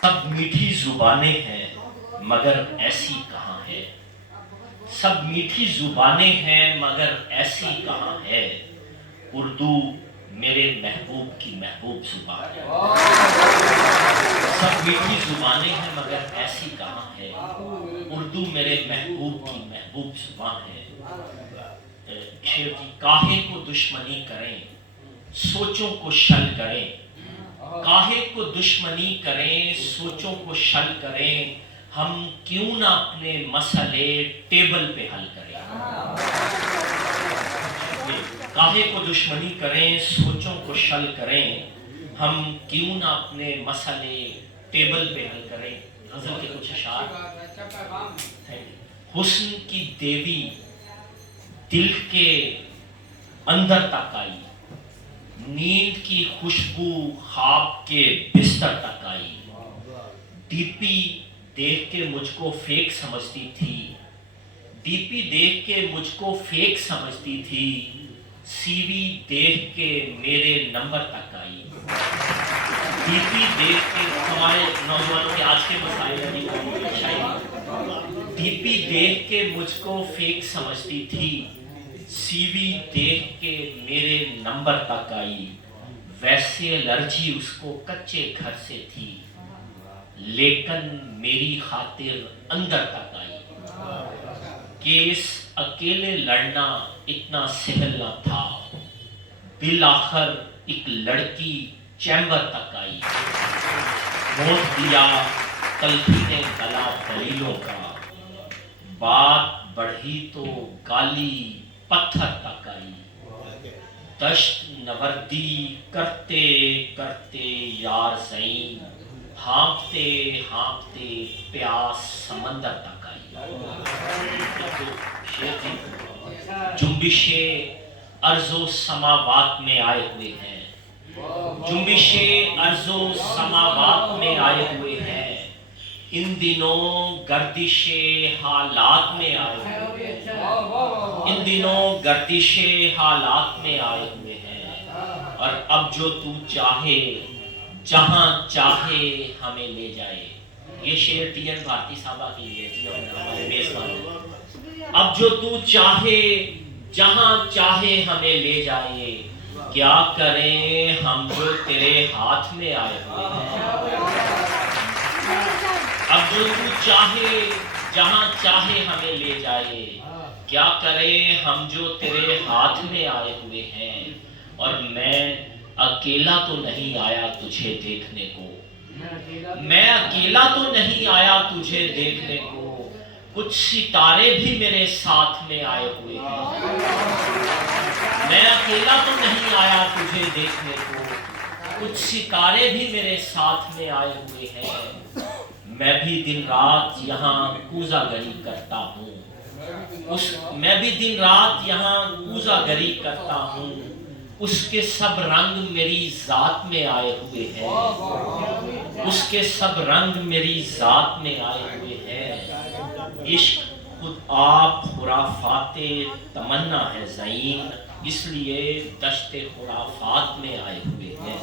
سب میٹھی زبانیں ہیں مگر ایسی کہاں ہے، سب میٹھی زبانیں ہیں مگر ایسی کہاں ہے، اردو میرے محبوب کی محبوب زبان ہے۔ سب میٹھی زبانیں ہیں مگر ایسی کہاں ہے، اردو میرے محبوب کی محبوب زبان ہے۔ شعر کی کاہے کو دشمنی کریں سوچوں کو شل کریں، کاہے کو دشمنی کریں سوچوں کو شل کریں، ہم کیوں نہ اپنے مسئلے ٹیبل پہ حل کریں۔ کاہے کو دشمنی کریں سوچوں کو شل کریں، ہم کیوں نہ اپنے مسئلے ٹیبل پہ حل کریں۔ غزل کے کچھ اشعار۔ حسن کی دیوی دل کے اندر تک آئی، نیند کی خوشبو خواب کے بستر تک آئی، ڈی پی دیکھ کے مجھ کو فیک سمجھتی تھی، ڈی پی دیکھ کے مجھ کو فیک سمجھتی تھی، سی وی دیکھ کے میرے نمبر تک آئی، ڈی پی دیکھ کے ہمارے نوجوانوں کے آج کے مسائل ڈی پی دیکھ کے مجھ کو فیک سمجھتی تھی، سی وی دیکھ کے میرے نمبر تک آئی، ویسے الرجی اس کو کچے گھر سے تھی، لیکن میری خاطر اندر تک آئی، کیس اکیلے لڑنا اتنا سہل نہ تھا، بالآخر ایک لڑکی چیمبر تک آئی، موت دیا تلخی نے گلا دلیلوں کا، بات بڑھی تو گالی پتھر تک آئی، دشت نوردی کرتے کرتے یار زین، ہانپتے ہانپتے پیاس سمندر تک آئی۔ جنبشیں ارض و سماوات میں آئے ہوئے ہیں، جنبشیں ارض و سماوات میں آئے ہوئے ہیں، ان دنوں گردش حالات میں آئے ہوئے ہیں، ان دنوں گردش حالات میں آئے ہوئے ہیں، اور اب جو تو چاہے جہاں چاہے ہمیں لے جائے۔ یہ شعر ٹی این بھارتی صاحبہ کے لیے ہمارے میزبان ہیں۔ اب جو تو چاہے جہاں چاہے ہمیں لے جائے، کیا کریں ہم جو تیرے ہاتھ میں آئے ہوئے ہیں۔ اب جو تو چاہے جہاں چاہے ہمیں لے جائے، کیا کریں ہم جو تیرے ہاتھ میں آئے ہوئے ہیں، اور میں اکیلا تو نہیں آیا تجھے دیکھنے کو، میں اکیلا تو نہیں آیا تجھے دیکھنے کو، کچھ ستارے بھی میرے ساتھ میں آئے ہوئے ہیں، میں اکیلا تو نہیں آیا تجھے دیکھنے کو، کچھ ستارے بھی میرے ساتھ میں آئے ہوئے ہیں، میں بھی دن رات یہاں کوزہ گری کرتا ہوں، میں بھی دن رات یہاں کوزہ گری کرتا ہوں، اس کے سب رنگ میری ذات میں آئے ہوئے ہیں، اس کے سب رنگ میری ذات میں آئے ہوئے ہیں، عشق خود آپ خرافات تمنا ہے زعیم، اس لیے دشت خرافات میں آئے ہوئے ہیں۔